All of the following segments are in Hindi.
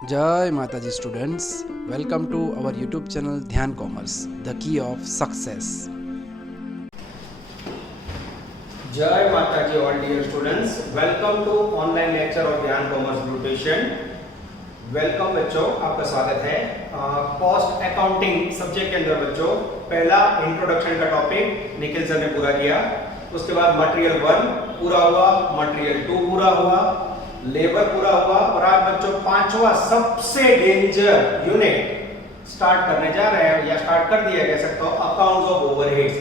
जय माता जी students, welcome to our YouTube channel Dhyan commerce, the key of success. जय माता जी all dear students, welcome to online lecture of Dhyan commerce ब्यूटेशन। वेलकम बच्चों, आपका स्वागत है। कॉस्ट अकाउंटिंग सब्जेक्ट के अंदर बच्चों पहला इंट्रोडक्शन का टॉपिक निखिल सर ने पूरा किया। उसके बाद मटेरियल 1 पूरा हुआ, मटेरियल 2 पूरा हुआ, लेबर पूरा हुआ और आज बच्चों पांचवा सबसे डेंजर यूनिट स्टार्ट करने जा रहे हैं या स्टार्ट कर दिया कह सकता हूं, अकाउंट्स ऑफ ओवरहेड्स।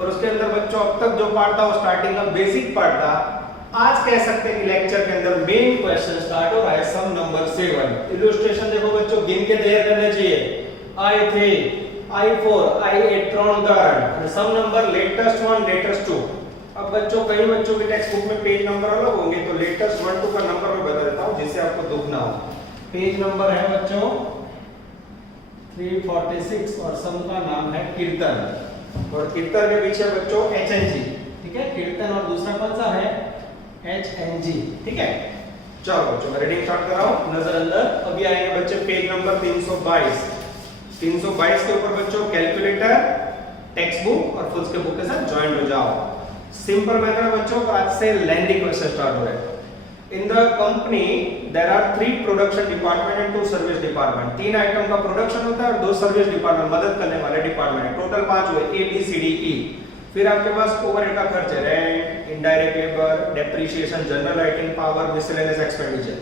और उसके अंदर बच्चों अब तक जो पार्ट था वो स्टार्टिंग का बेसिक पार्ट था। आज कह सकते हैं कि लेक्चर के अंदर मेन क्वेश्चन स्टार्ट हो रहा है सम नंबर 7। इलस्ट्रेशन देखो बच्चों, गिन के तैयार करने चाहिए। I3 I4 I8 3 उदाहरण, सम नंबर लेटेस्ट 1 लेटेस्ट 2। अब बच्चों कई बच्चों के टेक्स्ट बुक में पेज नंबर अलग होंगे, तो लेटेस्ट 1 2 का नंबर मैं बता देता हूं जिससे आपको दुख ना हो। पेज नंबर है बच्चों 346 और सम का नाम है कीर्तन। और कीर्तन के पीछे बच्चों HNG, ठीक है। कीर्तन और दूसरा कौन सा है? HNG, ठीक है। चलो बच्चों मैं रीडिंग स्टार्ट कर रहा हूं, नजर अंदर। अभी आएंगे बच्चे पेज नंबर 322। 322 के ऊपर बच्चों कैलकुलेटर, टेक्स्ट बुक और फुल स्केप बुक के साथ ज्वाइन हो जाओ। सिंपल मेथड बच्चों, आज से लेंदी क्वेश्चन स्टार्ट हो रहे हैं। In the company there are 3 production department and 2 service department. 3 item का प्रोडक्शन होता है और 2 सर्विस डिपार्टमेंट मदद करने वाले डिपार्टमेंट है। टोटल 5 हुए, A B C D E। फिर आपके पास ओवरहेड का खर्च है, rent, indirect labour, depreciation, general item, power, miscellaneous expenditure.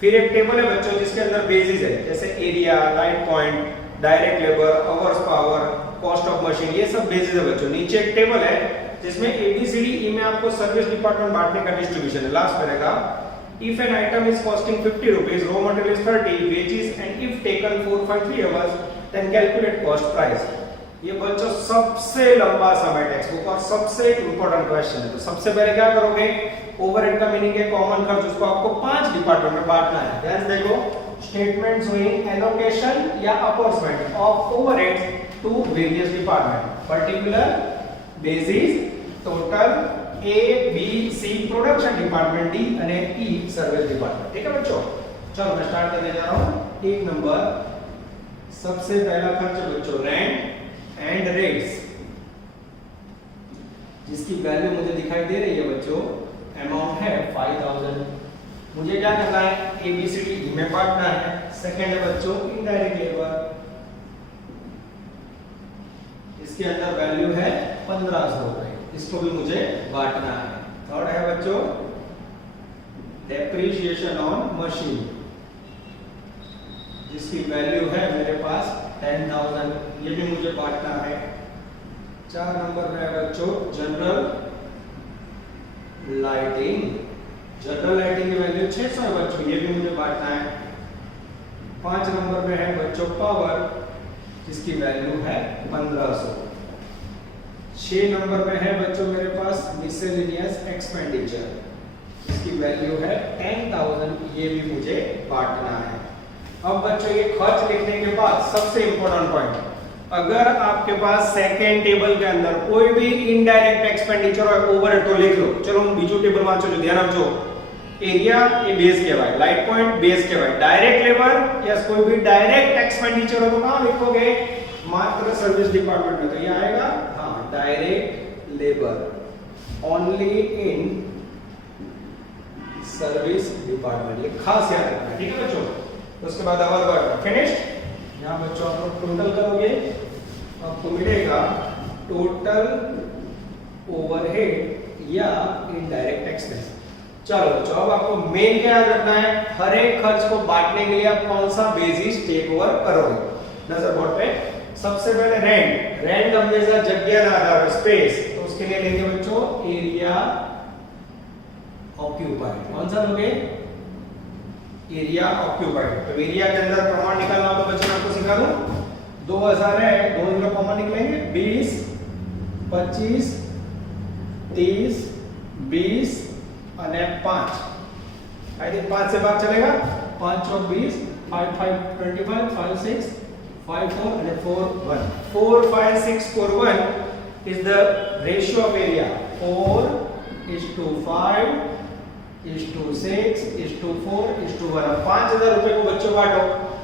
फिर एक टेबल है बच्चों जिसके अंदर बेसिस है, जैसे area, light point, direct labour, hours power, cost of machine, ये सब बेसिस है बच्चों। नीचे एक टेबल है जिसमें ABCDE में आपको सर्विस डिपार्टमेंट बांटने का डिस्ट्रीब्यूशन है। लास्ट में रहेगा if an item is costing 50 rupees, raw material is 30, wages and if taken 4.3 hours then calculate cost price। ये बच्चों सबसे लंबा समय टेक्स्ट बुक और सबसे इंपॉर्टेंट क्वेश्चन है। तो सबसे पहले क्या करोगे? ओवरहेड का मीनिंग है कॉमन खर्च, उसको आपको 5 डिपार्टमेंट में बांटना है। ध्यान से देखो, स्टेटमेंट शोइंग एलोकेशन या apportionment of overheads to various department, particular, basis, total, A B C production department, D અને E सर्विस डिपार्टमेंट। ठीक है बच्चों, चलो मैं स्टार्ट करने जा रहा हूं। एक नंबर सबसे पहला खर्च बच्चों रेंट एंड रेट्स, जिसकी वैल्यू मुझे दिखाई दे रही है बच्चों। अमाउंट है 5000। मुझे क्या करना है? ABCD में बांटना है। सेकंड है बच्चों इनडायरेक्ट लेबर, इसके अंदर वैल्यू है 1500 रुपए, इसको भी मुझे बांटना है। थर्ड है बच्चों डेप्रिसिएशन ऑन मशीन, जिसकी वैल्यू है मेरे पास 10000, ये भी मुझे बांटना है। 4 नंबर में है बच्चों जनरल लाइटिंग, जनरल लाइटिंग की वैल्यू 600 है बच्चों, ये भी मुझे बांटना है। 5 नंबर में है बच्चों पावर, जिसकी वैल्यू है 1500। 6 नंबर में है बच्चों मेरे पास मिसलेनियस एक्सपेंडिचर, इसकी वैल्यू है 10000, ये भी मुझे बांटना है। अब बच्चों ये खर्च लिखने के बाद सबसे इंपॉर्टेंट पॉइंट, अगर आपके पास सेकंड टेबल के अंदर कोई भी इनडायरेक्ट एक्सपेंडिचर और ओवरहेड तो लिख लो। चलो हम बीजो टेबल वांचो जो ध्यान रखो। एरिया ये बेस के भाई, लाइट पॉइंट बेस के भाई, डायरेक्ट लेबर या कोई भी डायरेक्ट एक्सपेंडिचर हो तो कहां लिखोगे? मात्र सर्विस डिपार्टमेंट में, तो ये आएगा हाँ direct labour only in service department, ये खास याद रखना है। ठीक है बच्चों, उसके बाद अवर वर्क फिनिश्ड। यहां बच्चों आप लोग टोटल करोगे, आपको मिलेगा टोटल ओवरहेड या इनडायरेक्ट एक्सपेंस। चलो बच्चों, अब आपको मेन क्या याद रखना है? हर एक खर्च को बांटने के लिए आप कौन सा बेसिस टेक ओवर करोगे? नजर बोर्ड पे सबसे पहले रेंट, रेंट हमेशा जगह का आधार स्पेस, तो उसके लिए लेंगे बच्चों एरिया ऑक्यूपाइड। कौन सा लोगे? Area occupied. तो एरिया के अंदर प्रमाण निकालना हो तो बच्चों मैं आपको सिखा दूं। 2000 है, 2 का कॉमन निकलेंगे 20 25 30 20 અને 5। आई थिंक 5 से भाग चलेगा, 5 और 20, 5 5 25, 5 6 5 4 and 4 1, 4 5 6 4 1 is the ratio of area, 4:5 5:6:4:1। 5,000 रुपए को बच्चों बांटो।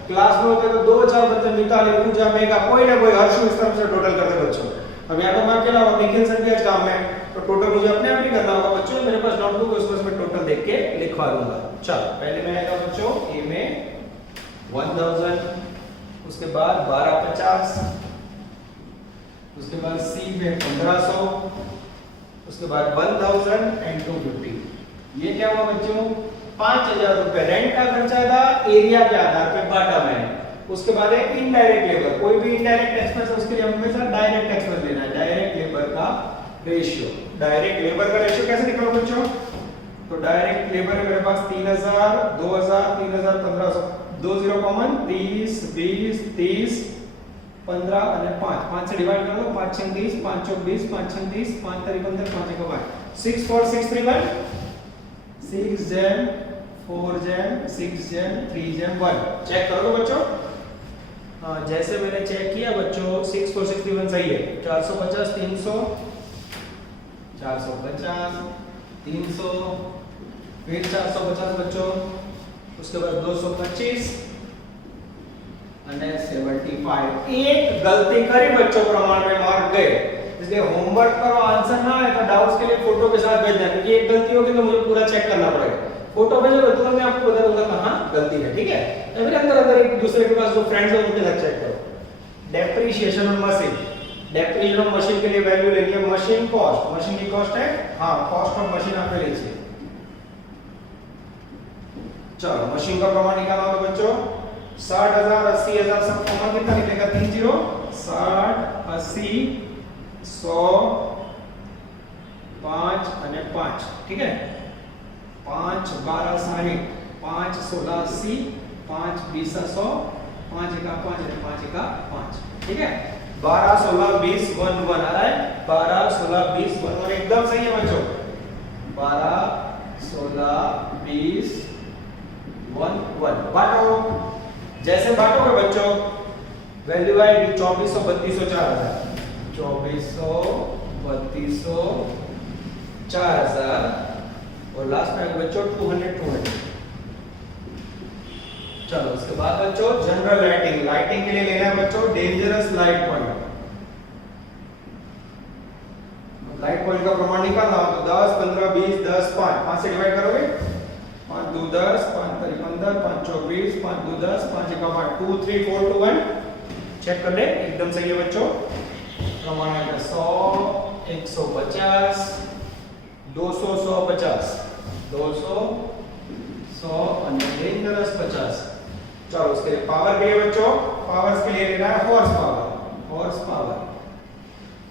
क्लास में होते तो 2-4 बच्चे मिताली, पूजा, मेघा, कोई ना कोई हर्षु इस तरह से टोटल करते बच्चों। अब यहाँ तो मैं अकेला हूँ, निखिल सर भी आज काम में, तो टोटल मुझे अपने आप ही करना होगा बच्चों। मेरे पास नोटबुक है, उसमें मैं टोटल देख के लिखवा दूंगा। चलो पहले में आएगा बच्चों ए में 1000, उसके बाद 1250, उसके बाद सी में 1500, उसके बाद 1250। ये क्या हुआ बच्चों? 5000 रुपए रेंट का खर्चा था, एरिया के आधार पे बांटा मैंने। उसके बाद है इनडायरेक्ट लेबर, कोई भी इनडायरेक्ट एक्सपेंस उसके लिए हमेशा डायरेक्ट एक्सपेंस लेना है। डायरेक्ट लेबर का रेशियो, डायरेक्ट लेबर का रेशियो कैसे निकालो बच्चों? तो डायरेक्ट लेबर है मेरे पास 3000, 2000, 3000, 1500, 20 कॉमन, 30, 20, 30, 15 અને 5 5 से डिवाइड कर दो। 5 6 30, 5 4 20, 5 6 30, 5 3 15, 5 1 5, 6 4 6 3 1, 6 जैम 4 जैम 6 जैम 3 जैम 1। चेक करो बच्चों। हाँ, जैसे मैंने चेक किया बच्चों, 6 4 6 3 1 सही है। 450, 300, 450, 300, फिर 450 बच्चों, उसके बाद 225 અને 75। एक गलती करी बच्चों, प्रमाण में मार्क गए। इसलिए होमवर्क करो, आंसर ना आए तो डाउट्स के लिए फोटो के साथ भेजना, क्योंकि एक गलती होगी तो मुझे पूरा चेक करना पड़ेगा। फोटो भेजोगे तो मैं आपको बता दूंगा कहां गलती है, ठीक है? तो फिर अंदर एक दूसरे के पास जो फ्रेंड्स हैं उनके साथ चेक करो। Depreciation on machine, depreciation on machine के लिए वैल्यू लेनी है मशीन कॉस्ट। मशीन की कॉस्ट है, हां, कॉस्ट ऑफ मशीन आपने लीजिए। चलो मशीन का प्रमाण निकालना होगा बच्चों। 60,000, 80,000 सब कॉमन कितना निकलेगा? 3 0, 60, 80, 100, 5 અને 5, ठीक है? 5 12 60, 5 16 80, 5 20 100, 5 1 5 અને 5 1 5, ठीक है? 12 16 20 1 1 आ रहा है। 12 16 20 1 1 एकदम सही है बच्चों। 12 16 20 1 1 बांटो। जैसे बांटोगे बच्चों वैल्यू आएगी 2400 3200 4000, 2400 3200 4000 और लास्ट में बच्चों 200 200। चलो उसके बाद बच्चों जनरल लाइटिंग, लाइटिंग के लिए लेना है बच्चों dangerous light point. Light point का प्रमाण निकालना हो तो 10 15 20 10 5, 5 से डिवाइड करोगे, 5 2 10, 5 3 15, 5 4 20, 5 2 10, 5 1 5, 2 3 4 2 1। चेक कर ले, एकदम सही है बच्चों। प्रमाण है 100 150 200 150 200 100 और डेंजरस 50। चलो उसके लिए पावर के लिए बच्चों, पावर्स के लिए लेना है horse power. Horse power,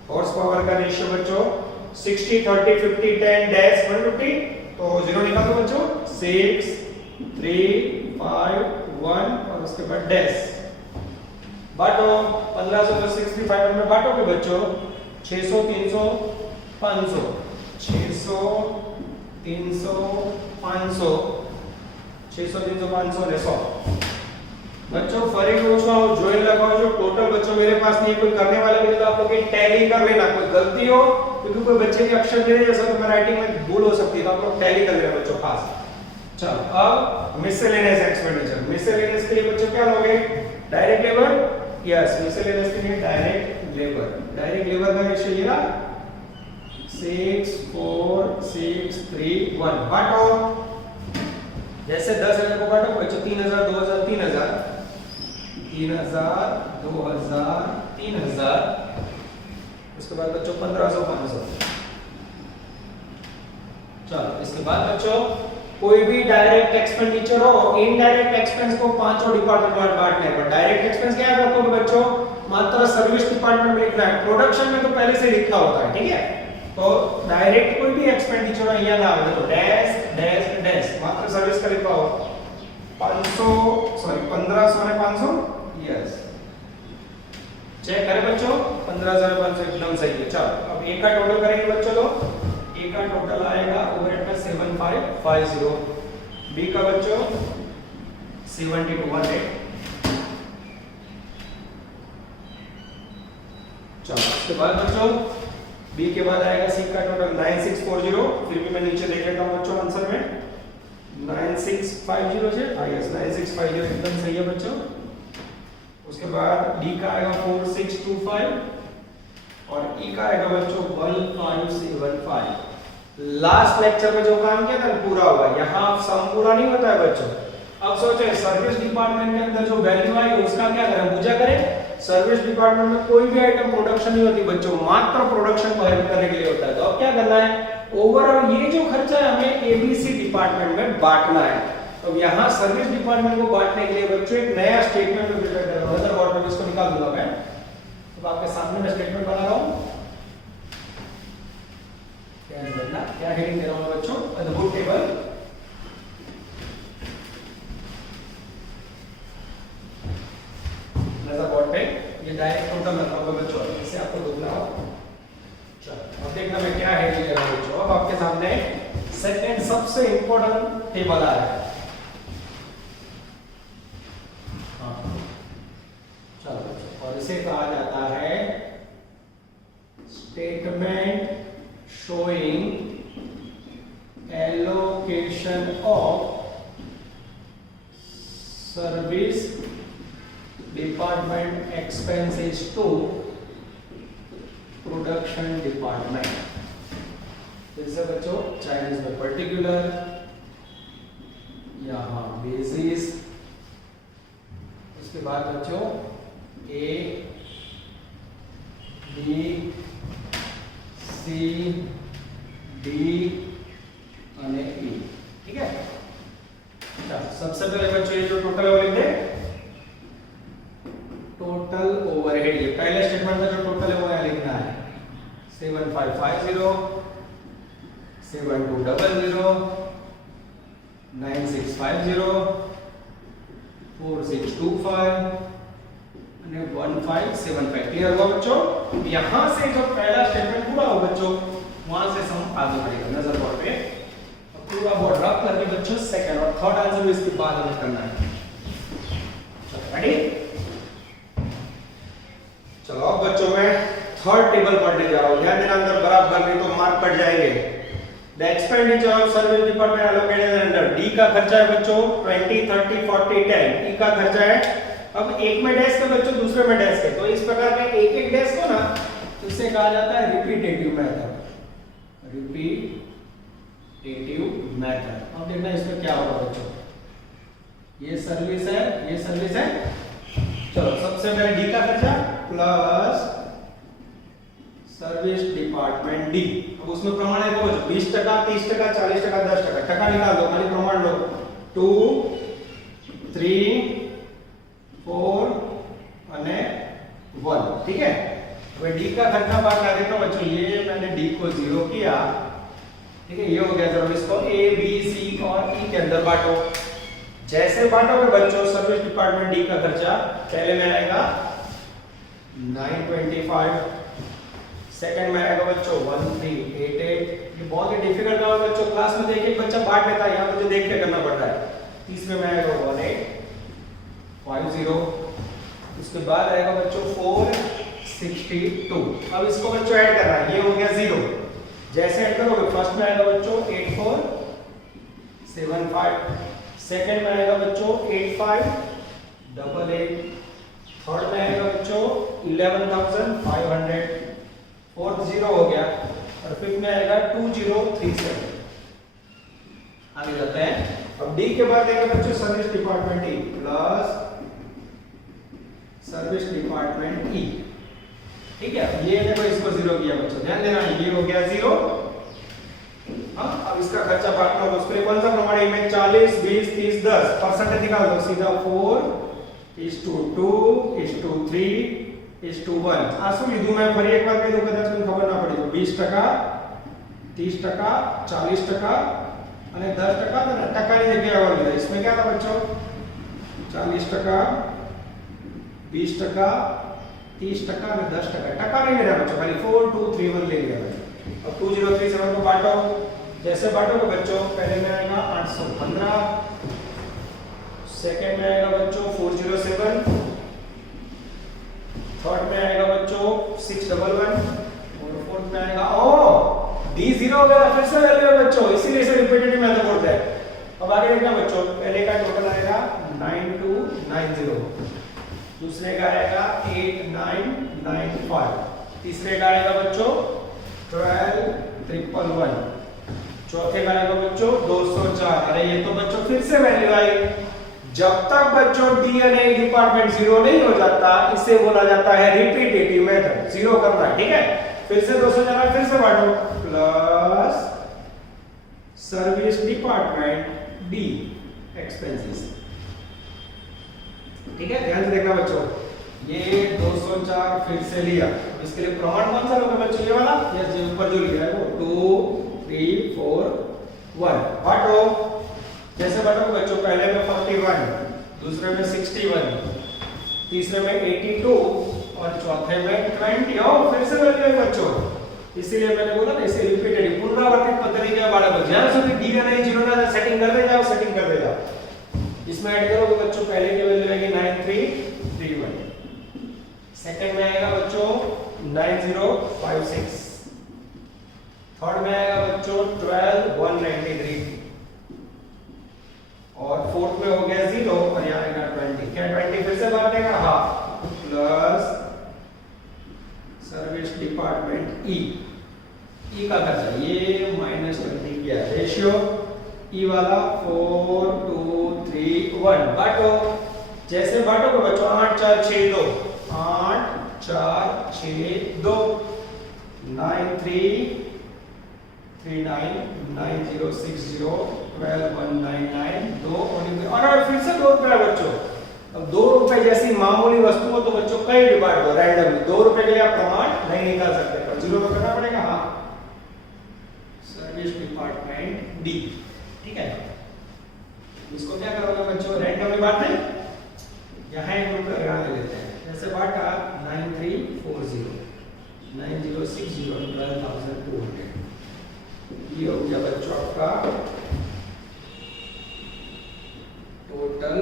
horse power का रेशियो बच्चों 60 30 50 10 डैश 150, तो 0 निकाल दो बच्चों। 6 3 5 1 और उसके बाद डैश। बांटो 1500 को 65 में बांटोगे बच्चों 600 300 500, 600 300 500, 600 300 500 ને 100। बच्चों फरी पूछो ज्वाइन लगाओ जो टोटल बच्चों मेरे पास नहीं, कोई करने वाले भी तो आप लोग टैली कर लेना। कोई गलती हो क्योंकि कोई बच्चे के अक्षर दे जैसा तो मैं राइटिंग में भूल हो सकती है, तो आप लोग टैली कर लेना बच्चों खास। चलो अब मिसलेनियस एक्सपेंडिचर। मिसलेनियस के लिए बच्चों क्या लोगे? डायरेक्ट लेबर, यस मिसलेनियस के लिए डायरेक्ट लेबर। डायरेक्ट लेबर का रेशियो ये रहा 6 4 6 3 1। बांटो जैसे 10,000 को बांटो बच्चों 3000 2000 3000 3000 2000 3000, उसके बाद बच्चों 1500 500। चलो इसके बाद बच्चों कोई भी डायरेक्ट एक्सपेंडिचर हो, इनडायरेक्ट एक्सपेंस को पांचों डिपार्टमेंट में बांटना है। पर डायरेक्ट एक्सपेंस क्या है आपको बच्चों? मात्र सर्विस डिपार्टमेंट में लिखना है। प्रोडक्शन में तो पहले से लिखा होता है, ठीक है? तो डायरेक्ट कोई भी एक्सपेंडिचर यहाँ ना आवे तो डैश डैश डैश, मात्र सर्विस का लिखा हो 500 सॉरी 1500 ने 500, यस चेक करें बच्चों 15,500 एकदम सही है। चलो अब ए का टोटल करेंगे बच्चों लोग। ए का टोटल आएगा ओवरहेड में 7550, बी का बच्चों 7200। चलो उसके बाद बच्चों बी के बाद आएगा सी का टोटल 9640। फिर भी मैं नीचे देख लेता हूं बच्चों आंसर में 9650 છે हाँ यस 9650 एकदम सही है बच्चों। उसके बाद डी का आएगा 4625 और ई का आएगा बच्चों 1575। लास्ट लेक्चर में जो काम किया था पूरा हुआ, यहाँ सम पूरा नहीं होता है बच्चों। अब सोचो सर्विस डिपार्टमेंट के अंदर जो वैल्यू आई उसका क्या करें, पूजा करें। सर्विस डिपार्टमेंट में कोई भी आइटम प्रोडक्शन नहीं होती बच्चों, मात्र प्रोडक्शन को हेल्प करने के लिए होता है। तो अब क्या करना है, ओवरऑल ये जो खर्चा है हमें एबीसी डिपार्टमेंट में बांटना है। तो यहाँ सर्विस डिपार्टमेंट को बांटने के लिए बच्चों एक नया स्टेटमेंट में प्रिपेयर कर रहा हूं, नजर बोर्ड पे इसको निकाल दूंगा मैं। तो आपके सामने मैं स्टेटमेंट बना रहा हूं, क्या करना, क्या हेडिंग दे रहा हूं बच्चों, अद्भुत टेबल। नजर बोर्ड पे ये डायरेक्ट टोटल रखा हुआ बच्चों, इससे आपको दुखना हो। चलो अब देखना मैं क्या हेडिंग दे रहा हूं बच्चों। अब आपके सामने सेकंड सबसे इंपॉर्टेंट टेबल आ रहा है। और इसे कहा जाता है statement showing allocation of service department expenses to production department. जैसे बच्चों चाइनीज में पर्टिकुलर, यहां बेसिस, उसके बाद बच्चों ए बी सी डी અને ई। ठीक है, सबसे पहले बच्चों ये जो टोटल ओवरहेड है, टोटल ओवरहेड, ये पहले स्टेटमेंट में जो टोटल है वो यहाँ लिखना है 7550 7200 9650 4625 અને 1575। क्लियर हुआ बच्चों। यहां से जो पहला स्टेटमेंट पूरा हो बच्चों, वहां से सम आगे बढ़ेगा। नजर बोर्ड पे पूरा बोर्ड रख करके बच्चों सेकंड और थर्ड आंसर भी इसके बाद हमें करना है। रेडी, चलो अब बच्चों मैं थर्ड टेबल पढ़ने जा रहा हूं। ध्यान देना, अंदर बराबर नहीं तो मार्क कट जाएंगे। The expenditure of service department allocated under D का खर्चा है बच्चों 20 30 40 10। ई का खर्चा है, अब एक में डैश के बच्चों, दूसरे में डैश के, तो इस प्रकार के एक एक डैश को ना इसे कहा जाता है रिपीटेटिव मेथड। Repetitive method. अब देखना इसमें क्या होगा बच्चों, ये सर्विस है, ये सर्विस है। चलो सबसे पहले डी का खर्चा प्लस सर्विस डिपार्टमेंट डी। अब उसमें प्रमाण है बच्चों 20%, 30%, 40%, 10%। टका निकाल दो, खाली प्रमाण लो 2 3 4 અને 1। ठीक है, अब डी का खर्चा बात कर देता हूं बच्चों। ये मैंने डी को 0 किया, ठीक है, ये हो गया। जरा इसको ए बी सी और ई के अंदर बांटो। जैसे बांटोगे बच्चों सर्विस डिपार्टमेंट डी का खर्चा पहले में आएगा 925, सेकंड में आएगा बच्चों 1388। ये बहुत ही डिफिकल्ट काम है बच्चों, क्लास में देखिए बच्चा बांट लेता है, यहाँ मुझे देख के करना पड़ता है। तीसरे में आएगा 1850। उसके बाद आएगा बच्चों 462। अब इसको बच्चों ऐड करना है, ये हो गया 0। जैसे ऐड करोगे फर्स्ट में आएगा बच्चों 8475, सेकंड में आएगा बच्चों 8588, थर्ड में आएगा बच्चों 11500, फोर्थ 0 हो गया और फिफ्थ में आएगा 2037। आगे जाते हैं। अब डी के बाद आएगा बच्चों service department E plus service department E. ठीक है, ये देखो इसको 0 किया बच्चों, ध्यान देना, ये हो गया 0। हाँ, अब इसका खर्चा बांटना होगा, उसके लिए कौन सा प्रमाण है में 40 20 30 10 परसेंटेज निकाल दो सीधा 4:2:3:1। આ શું લીધું મેં ફરી એકવાર કહી દઉં, કદાચ તમને ખબર ના પડી તો 20%, 30%, 40% અને 10% था ना, टका की जगह और लिया। इसमें क्या था बच्चों 40%, 20%, 30% और 10%। टका नहीं ले रहा बच्चों, खाली 4231 ले लिया। अब 2037 को बांटो। जैसे बांटोगे बच्चों पहले में आएगा 815, सेकंड में आएगा बच्चं 407, थर्ड में आएगा बच्चों 611 और फोर्थ में आएगा डी 0 हो गया, फिर से वैल्यू है बच्चों, इसीलिए इसे रिपीटेटिव मेथड बोलते हैं। अब आगे देखना बच्चों, पहले का टोटल आएगा 9290, दूसरे का आएगा 8995, तीसरे का आएगा बच्चों 12111, चौथे का आएगा बच्चों 204। अरे ये तो बच्चों फिर से वैल्यू आई। जब तक बच्चों डीएनए डिपार्टमेंट जीरो नहीं हो जाता, इसे बोला जाता है रिपीटेटिव मेथड, जीरो करना है, ठीक है। फिर से 200 जाना, फिर से बांटो, plus service department D expenses, ठीक है। ध्यान से देखना बच्चों, ये 204 फिर से लिया, इसके लिए प्रमाण कौन सा होगा बच्चों, ये वाला या जो ऊपर जो लिखा है वो 2 3 4 1। बांटो, जैसे बांटो बच्चों, पहले में 41, दूसरे में 61, तीसरे में 82 और चौथे में 20। और फिर से वैल्यू है बच्चों, इसीलिए मैंने बोला ना इसे रिपीटेड पुनरावर्तित पद्धति के बारे में ध्यान से डी का नहीं जीरो ना सेटिंग कर दे जाओ, सेटिंग कर दे जाओ। इसमें ऐड करोगे बच्चों, पहले की वैल्यू आएगी 9331, सेकंड में आएगा बच्चों 9056, थर्ड में आएगा बच्चों 12193 और फोर्थ में हो गया 0 और यहाँ आएगा 20। क्या 20 फिर से बांट देगा, हाफ, प्लस सर्विस डिपार्टमेंट ई का खर्चा, ये -20 किया रेशियो, ई वाला 4 2 3 1। बांटो, जैसे बांटोगे बच्चों 8 4 6 2, 8 4 6 2, 9 3 3 9 9 0 6 0 12 1 9 9 2 और फिर से 2 रुपए बच्चों। अब 2 रुपए जैसी मामूली वस्तु हो तो बच्चों कई डिवाइड हो रैंडमली, 2 रुपए के लिए आप प्रमाण नहीं निकाल सकते, पर 0 पे करना पड़ेगा। हाँ, सर्विस डिपार्टमेंट डी, ठीक है। इसको क्या करोगे बच्चों, रैंडमली बांटते हैं, यहाँ एक रुपए लगा लेते हैं, जैसे बांटा 9340 9060 12200, ये हो गया बच्चों आपका टोटल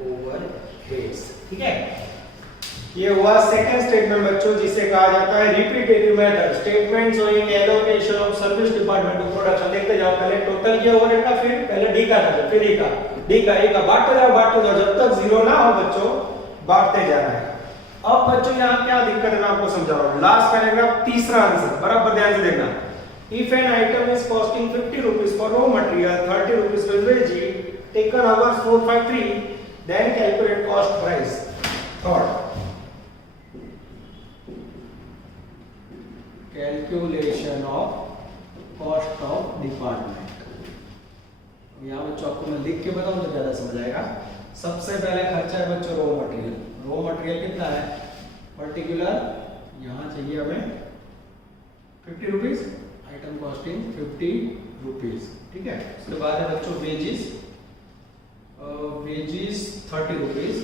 ओवरहेड्स, ठीक है। ये हुआ सेकंड स्टेटमेंट बच्चों, जिसे कहा जाता है repetitive method. Statement showing allocation of service department to production. देखते जाओ, पहले टोटल किया ओवरहेड का, फिर पहले डी का था, फिर ई का, डी का, ए का, बांटते जाओ, जब तक जीरो ना हो बच्चों बांटते जाना है। अब बच्चों यहाँ क्या दिक्कत है मैं आपको समझा रहा हूँ। लास्ट पैराग्राफ तीसरा आंसर बराबर ध्यान से देखना। If an item is costing 50 rupees for raw material, 30 rupees for veggie, taken hours 453, then calculate cost price. Thought. Calculation of cost of department. यहाँ बच्चों आपको मैं लिख के बताऊँ तो ज्यादा समझ आएगा। सबसे पहले खर्चा है बच्चों रॉ मटेरियल। रॉ मटेरियल कितना है? पर्टिकुलर यहाँ चाहिए हमें 50 रुपीज, आइटम कॉस्टिंग 50 रुपीज, ठीक है। उसके बाद है बच्चों वेजेस, वेजेस 30 रुपीज।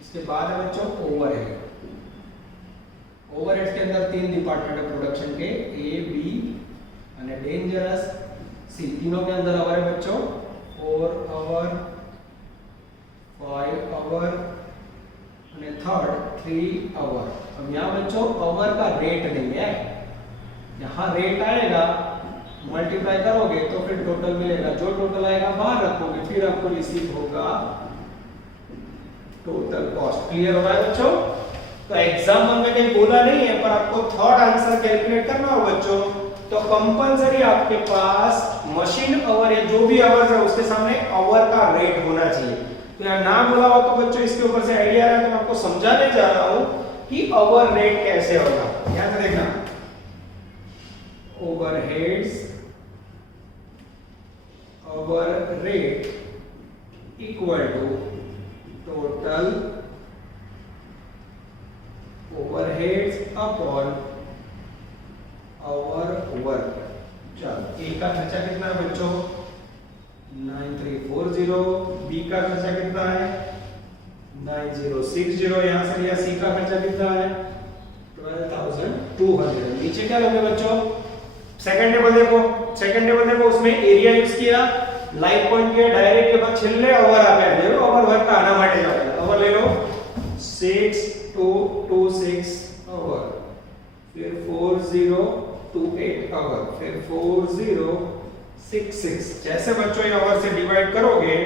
इसके बाद है बच्चों ओवरहेड। ओवरहेड के अंदर 3 डिपार्टमेंट है प्रोडक्शन के, ए बी और डेंजरस सी। तीनों के अंदर आवर है बच्चों 4 आवर 5 आवर और थर्ड 3 आवर। अब यहाँ बच्चों आवर का रेट नहीं है, यहाँ रेट आएगा, मल्टीप्लाई करोगे तो फिर टोटल मिलेगा, जो टोटल आएगा बाहर रखोगे, फिर आपको रिसीव होगा टोटल कॉस्ट। क्लियर हो रहा है बच्चों? तो एग्जाम में मैंने बोला नहीं है, पर आपको थर्ड आंसर कैलकुलेट करना हो बच्चों, तो कंपलसरी आपके पास मशीन आवर या जो भी आवर्स है उसके सामने आवर का रेट होना चाहिए। तो यहाँ ना बोला हो तो बच्चों इसके ऊपर से आइडिया आ रहा है, तो मैं आपको समझाने जा रहा हूं कि आवर रेट कैसे होगा। ध्यान से देखना, overheads hour rate equal to total overheads upon hour work. चलो, ए का खर्चा कितना है बच्चों 9340, बी का खर्चा कितना है 9060, यहां से लिया। सी का खर्चा कितना है 12200। नीचे क्या लोगे बच्चों? सेकंड टेबल देखो, सेकंड टेबल देखो, उसमें एरिया यूज किया, लाइक पॉइंट किया, डायरेक्ट के बाद छिल्ले ओवर आ गया, देखो ओवर वर्क का आना माटे जाएगा। ओवर ले लो 6226 ओवर, फिर 40 28 आवर, फिर 4066। जैसे बच्चों ये आवर से डिवाइड करोगे,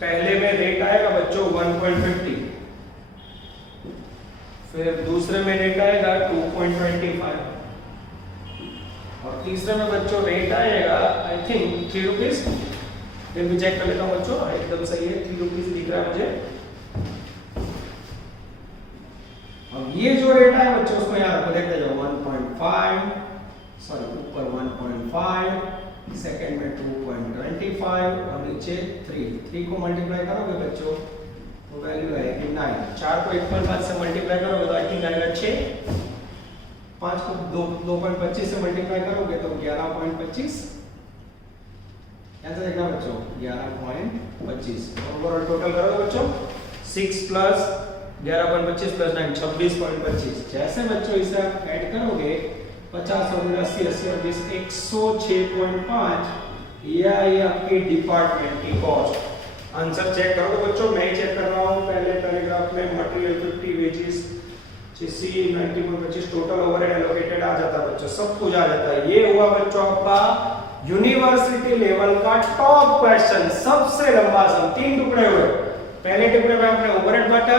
पहले में रेट आएगा बच्चों 1.50, फिर दूसरे में रेट आएगा 2.25 और तीसरे में बच्चों रेट आएगा आई थिंक 3 रुपीज। फिर भी चेक कर लेता हूँ बच्चों, एकदम सही है, 3 रुपीज दिख रहा है मुझे। अब ये जो रेट है बच्चों उसको यहाँ रखो, देखते जाओ 1.5, सॉरी ऊपर 1.5, सेकंड में 2.25 और नीचे 3 को मल्टीप्लाई करोगे बच्चों तो वैल्यू आएगी 9। 4 को 1.5 से मल्टीप्लाई करोगे तो आई थिंक आएगा 6। 5 को 2.25 से मल्टीप्लाई करोगे तो 11.25। आंसर देखना बच्चों 11.25। ओवरऑल टोटल करोगे बच्चों 6 प्लस 11.25 प्लस 9 26.25। जैसे बच्चों इसे आप ऐड करोगे 50 और 80 80 और 20 106.5, ये आई आपकी डिपार्टमेंट की कॉस्ट। आंसर चेक करोगे बच्चों, मैं ही चेक कर रहा हूं। पहले पैराग्राफ में material 50, wages 90.25, total overhead allocated आ जाता है बच्चों, सब कुछ आ जाता है। ये हुआ बच्चों आपका यूनिवर्सिटी लेवल का टॉप क्वेश्चन, सबसे लंबा सम। 3 टुकड़े हुए, पहले टुकड़े में आपने ओवरहेड बांटा,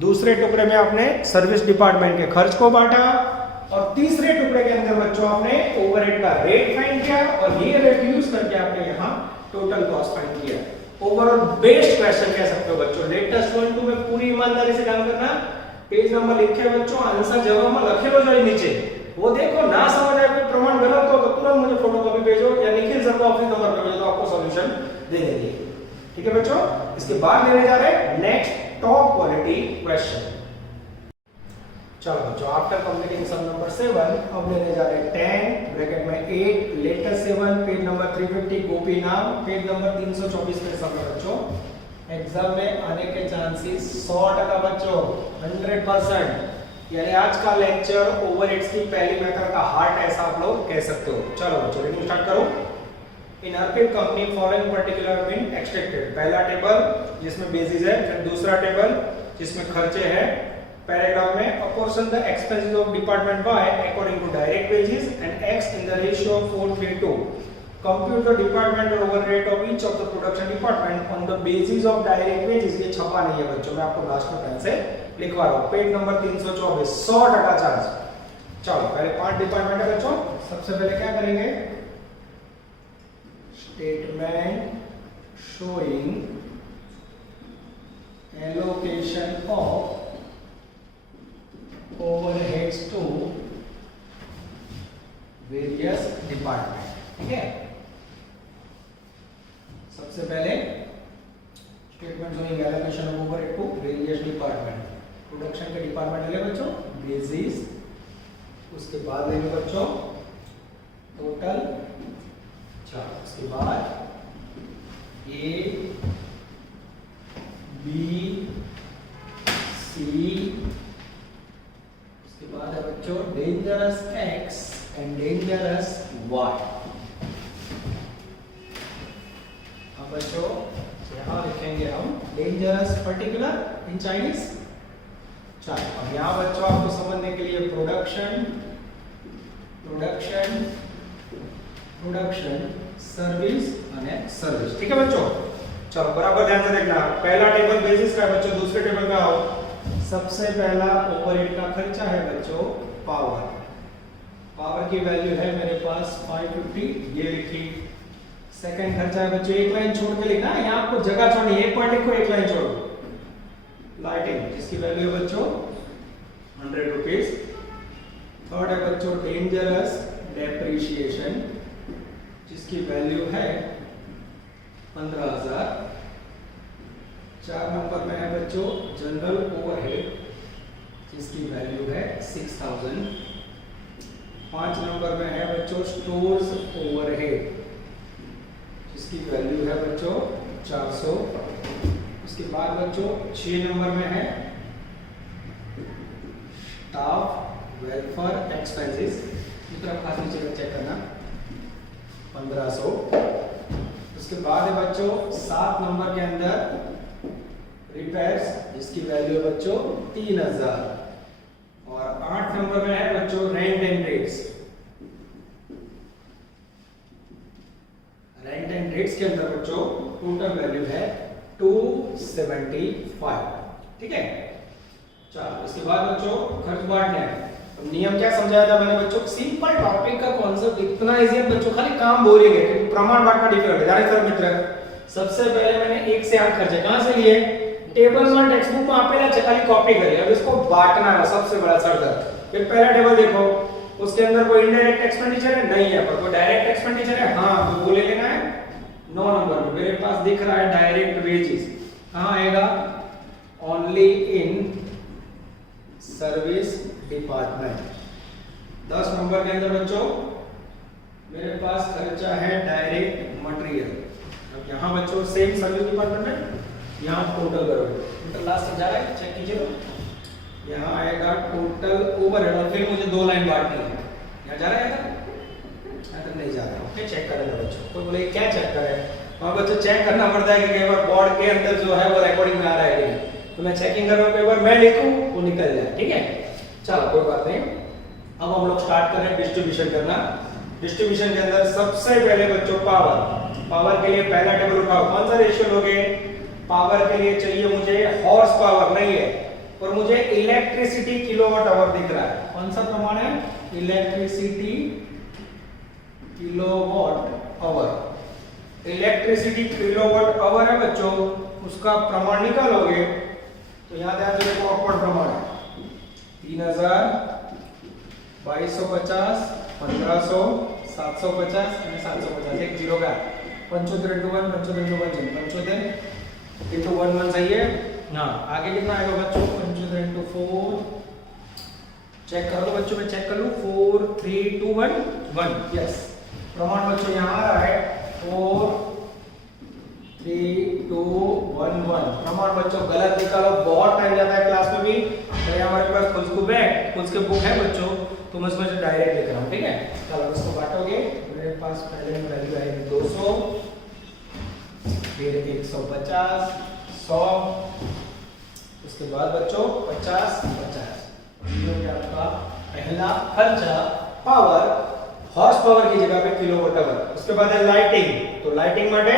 दूसरे टुकड़े में आपने सर्विस डिपार्टमेंट के खर्च को बांटा और तीसरे टुकड़े के अंदर बच्चों आपने ओवरहेड का रेट फाइंड किया और ये रेट यूज करके आपने यहाँ टोटल कॉस्ट फाइंड किया। ओवरऑल बेस्ट क्वेश्चन कह सकते हो बच्चों। लेटेस्ट 1-2 में पूरी ईमानदारी से काम करना। पेज नंबर लिखे बच्चों, आंसर जवाब में लखेलो जाए नीचे, वो देखो, ना समझ आए कोई प्रमाण गलत हो तो तुरंत मुझे फोटोकॉपी भेजो या निखिल सर को ऑफिस नंबर पे भेजो, तो आपको सॉल्यूशन दे देंगे। ठीक है बच्चों, इसके बाद लेने जा रहे हैं नेक्स्ट टॉप क्वालिटी क्वेश्चन। चलो बच्चों, आफ्टर कंप्लीटिंग सम नंबर 7 अब लेने जा रहे हैं 10 ब्रैकेट में 8 लेटर 7 पेज नंबर 350 गोपी नाम, पेज नंबर 324 में सम है बच्चों। एग्जाम में आने के चांसेस 100% बच्चों, 100%। यानी आज का लेक्चर ओवरहेड्स की पहली मेथड का हार्ट ऐसा आप लोग कह सकते हो। चलो बच्चों रीडिंग स्टार्ट करो। In Arpit company following particular been extracted. पहला टेबल जिसमें बेसिस है, फिर दूसरा टेबल जिसमें खर्चे हैं। पैराग्राफ में apportion the expenses of department Y according to direct wages and X in the ratio of 4:3:2. Compute the departmental overhead of each of the production department on the basis of direct wages. ये छपा नहीं है बच्चों, मैं आपको लास्ट में पेन से लिखवा रहा हूँ। Page number 324, 100% charge. चलो पहले 5 डिपार्टमेंट है बच्चों। सबसे पहले क्या करेंगे, statement showing allocation of overheads to various department. ठीक है, सबसे पहले statement showing allocation of overhead to various department. Production के डिपार्टमेंट ले बच्चों बेसिस, उसके बाद लेंगे बच्चों टोटल, उसके बाद A, B, C, उसके बाद है बच्चों dangerous X and dangerous Y। अब बच्चों यहाँ लिखेंगे हम डेंजरस पर्टिकुलर इन चाइनीज। चलो अब यहाँ बच्चों आपको समझने के लिए प्रोडक्शन सर्विस અને सर्विस। ठीक है बच्चों, चलो बराबर ध्यान से देखना। पहला टेबल बेसिस का है बच्चों, दूसरे टेबल में आओ। सबसे पहला ओवरहेड का खर्चा है बच्चों पावर की वैल्यू है मेरे पास 550, ये लिखी। सेकंड खर्चा है बच्चों, एक लाइन छोड़ के लिखना, यहाँ आपको जगह छोड़नी, एक पॉइंट लिखो एक लाइन छोड़ो। लाइटिंग जिसकी वैल्यू है बच्चों 100 रुपीज। थर्ड है बच्चों डेंजरस डेप्रिसिएशन जिसकी वैल्यू है 15,000। 4 नंबर में है बच्चों जनरल ओवरहेड जिसकी वैल्यू है 6,000। 5 नंबर में है बच्चों स्टोर्स ओवरहेड जिसकी वैल्यू है बच्चों 400। उसके बाद बच्चों 6 नंबर में है स्टाफ वेलफेयर एक्सपेंसेस, दूसरा खास नीचे चेक करना 1500। उसके बाद है बच्चों 7 नंबर के अंदर रिपेयर्स जिसकी वैल्यू है बच्चों 3,000। और 8 नंबर में है बच्चों रेंट एंड रेट्स रेट्स के अंदर बच्चों टोटल वैल्यू है 275, ठीक है। चलो इसके बाद बच्चों खर्च बांटने, नियम क्या समझाया था मैंने बच्चों, सिंपल टॉपिक का कॉन्सेप्ट इतना इजी है बच्चों, खाली काम बोलेंगे, प्रमाण बांटना डिफिकल्ट है। जाने सर मित्र, सबसे पहले मैंने 1 से 8 खर्चे कहां से लिए, टेबल 1 टेक्स्ट बुक में आपने खाली कॉपी करी, अब इसको बांटना है, सबसे बड़ा सर। फिर पहला टेबल देखो, उसके अंदर कोई इनडायरेक्ट एक्सपेंडिचर है नहीं है, पर कोई डायरेक्ट एक्सपेंडिचर है, हां तो वो ले लेना है 9 नंबर पे। मेरे पास दिख रहा है डायरेक्ट वेजेस, कहां आएगा, only in service department. 10 number के अंदर बच्चों मेरे पास खर्चा है डायरेक्ट मटेरियल। अब यहां बच्चों सेम सर्विस डिपार्टमेंट है, यहां टोटल करोगे, टोटल लास्ट तक जा रहा है, चेक कीजिए। यहां आएगा टोटल ओवरहेड, और फिर मुझे 2 लाइन बांटनी है, यहां जा रहा है इधर नहीं जा रहा, ओके चेक करेगा बच्चों। कोई बोले क्या चेक करे, और बच्चों चेक करना पड़ता है कि कई बार बोर्ड के अंदर जो है वो रिकॉर्डिंग में आ रहा है कि नहीं, तो मैं चेकिंग कर रहा हूं, कई बार मैं लिखूं वो निकल जाए, ठीक है। चलो कोई बात नहीं, अब हम लोग स्टार्ट कर रहे हैं डिस्ट्रीब्यूशन करना। डिस्ट्रीब्यूशन के अंदर सबसे पहले बच्चों पावर के लिए पहला टेबल उठाओ, कौन सा रेशियो लोगे, पावर के लिए चाहिए मुझे हॉर्स पावर नहीं है, और मुझे इलेक्ट्रिसिटी किलोवाट आवर दिख रहा है, कौन सा प्रमाण है, electricity kilowatt hour. Electricity kilowatt hour है बच्चों, उसका प्रमाण निकालोगे तो यहां ध्यान से देखो, अपवर्ड प्रमाण है 3000, 2250, 1500, 750 અને 750, एक जीरो का 75 into 1, 75 into 1 75 into 1 1 सही है। हाँ आगे कितना आएगा बच्चों, 75 into 4, चेक कर लो बच्चों, मैं चेक कर लूं, 4 3 2 1 1, यस प्रमाण बच्चों यहाँ आ रहा है 4 3 2 1 1। प्रमाण बच्चों गलत निकालो, बहुत टाइम जाता है क्लास में भी, तो यहाँ हमारे पास खुद के बुक है बच्चों, तो मैं इसमें डायरेक्ट लिख रहा हूँ, ठीक है। चलो इसको बांटोगे, मेरे पास पहले वैल्यू आएगी 200, फिर 150, 100, उसके बाद बच्चों 50 50, ये हो आपका पहला खर्चा पावर, हॉर्स पावर की जगह पे किलोवाट आवर। उसके बाद है लाइटिंग, तो लाइटिंग માટે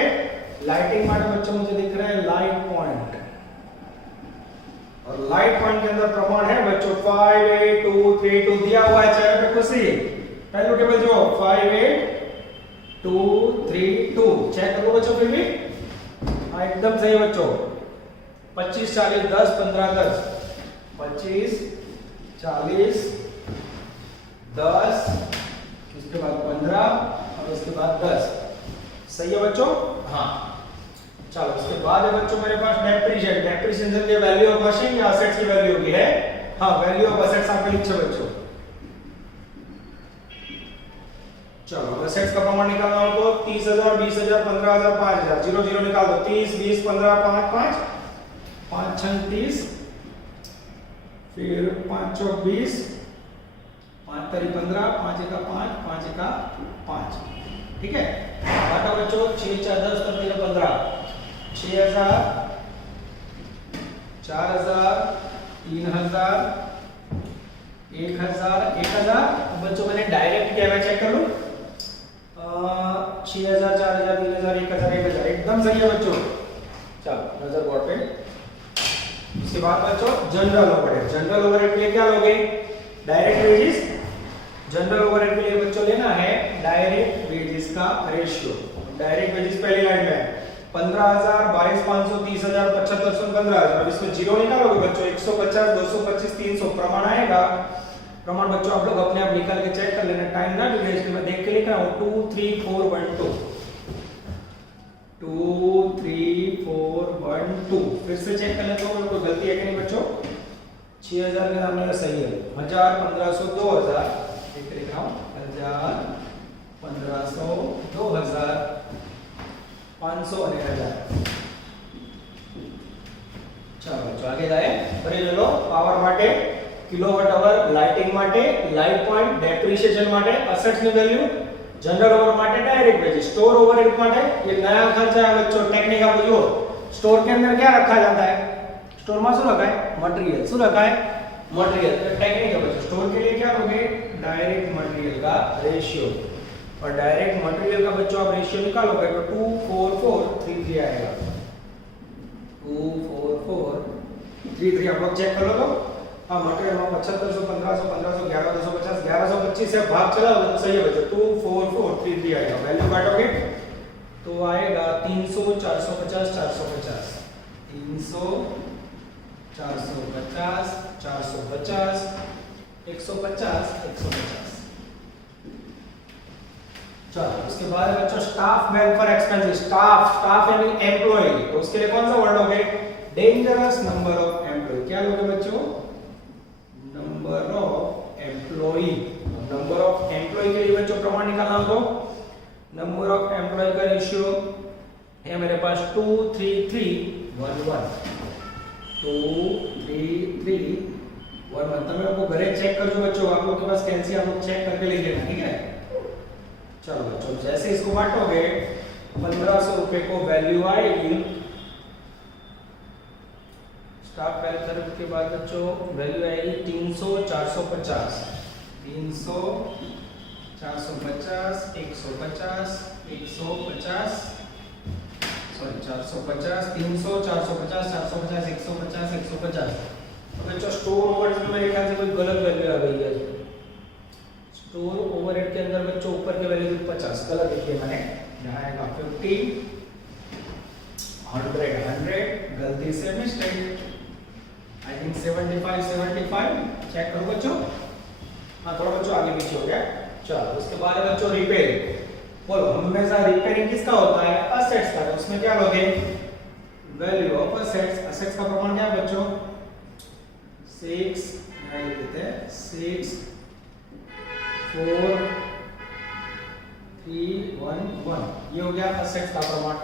बच्चों मुझे दिख रहा है लाइट पॉइंट, और लाइट पॉइंट के अंदर प्रमाण है बच्चों 58232 दिया हुआ है चेहरे पे खुशी। पहला टेबल जो 58232, चेक करो बच्चों, फिर भी हाँ एकदम सही बच्चों, 25 40 10 15 10, 25 40 10, इसके बाद 15 और उसके बाद 10, सही है बच्चों। हाँ चलो इसके बाद है बच्चों मेरे पास डेप्रिसिएशन की वैल्यू ऑफ मशीन या असेट्स की वैल्यू होगी है, हाँ वैल्यू ऑफ असेट्स आपके लिखे बच्चों। चलो असेट्स का प्रमाण निकालना हो तो 30000 20000 15000 5000, 0 0 निकाल दो, 30 20 15 5 5 5 6 30, फिर 5 4 20, 5 3 15, 5 1 5 5 1 5, ठीक है। बाटा बच्चों 6 4 10 13 15, 6000 4000 3000 1000 1000। बच्चों मैंने डायरेक्ट क्या मैं चेक कर लूं, 6000 4000 3000 1000 1000, एकदम सही है बच्चों। चलो नजर बोर्ड पे। उसके बाद बच्चों जनरल ओवरहेड, जनरल ओवरहेड के लिए क्या लोगे, डायरेक्ट वेजेस। जनरल ओवरहेड के लिए बच्चों लेना है डायरेक्ट वेजेस का रेशियो। डायरेक्ट वेजेस पहली लाइन में 15000 22500 30000 7500 15000, अब इसमें जीरो निकालोगे बच्चों 150 225 300 प्रमाण आएगा। प्रमाण बच्चों आप लोग अपने आप निकाल के चेक कर लेना, टाइम ना बिगड़े, इसलिए मैं देख के लिख रहा हूं 2 3 4 1 2 2 3 4 1 2। फिर से चेक कर लेते हो कोई गलती है कि नहीं बच्चों। 6000 के सामने सही है, 1000 1500 2000, देख के लिख रहा हूं 1000 1500 2000 500 और 1000। चलो बच्चों आगे जाए, ફરી લો પાવર માટે કિલોવોટ અવર, લાઇટિંગ માટે, લાઇટ પોઈન્ટ, ડેપ્રિસિએશન માટે, અસેટ્સ ની વેલ્યુ, जनरल ओवर માટે डायरेक्ट वेजेस, स्टोर ओवरहेड માટે ये नया खर्चा है बच्चों। टेक्निक आप जो स्टोर के अंदर क्या रखा जाता है, स्टोर में શું रखा है, मटेरियल, શું रखा है, मटेरियल। टेक्निक है बच्चों, स्टोर के लिए क्या लोगे, डायरेक्ट मटेरियल का रेशियो, और डायरेक्ट मटेरियल का बच्चों आप रेशियो निकालोगे तो 24433 आएगा। 24433 आप लोग चेक कर लो तो। हाँ मटेरियल में 7500 1500 1500 1150 1125 से भाग चला तो सही है बच्चों 24433 आएगा। वैल्यू काटोगे तो आएगा 300 450 450 300 450 450 150 150। चलो उसके बाद बच्चों स्टाफ वेलफेयर एक्सपेंसेस। स्टाफ यानी एम्प्लॉय, तो उसके लिए कौन सा वर्ड लोगे? Dangerous number of employ. क्या लोगे बच्चों? Number of employ. Number of employ के लिए बच्चों प्रमाण निकालना हो तो नंबर ऑफ एम्प्लॉय का रेशियो है मेरे पास 23311 23311। तो मैं आपको घरे चेक कर दो बच्चों, आप लोग के पास कैंसी आप लोग चेक करके ले लेना, ठीक है। चलो बच्चों जैसे इसको बांटोगे 1500 रुपए को वैल्यू आएगी। स्टाफ वेलफेयर के बाद बच्चों वैल्यू आएगी 300 450 300 450 150 150 सॉरी 450 300 450 450 150 150। तो बच्चों स्टोर ओवरहेड में मेरे ख्याल से कोई गलत वैल्यू आ गई है। स्टोर ओवरहेड के अंदर बच्चों ऊपर के वैल्यू 50 गलत लिखी है मैंने। यहाँ आएगा 50 100 गलती से मिस्टेक। आई थिंक 75 चेक करो बच्चों। हाँ थोड़ा बच्चों आगे पीछे हो गया। चलो उसके बाद है बच्चों रिपेयरिंग। बोलो हमेशा रिपेयरिंग किसका होता है? असेट्स का। तो उसमें क्या लोगे? Value of assets. असेट्स का प्रमाण क्या है बच्चों? 6 लिख देते हैं 6 4 3 1 1। ये हो गया असेट्स का प्रमाण।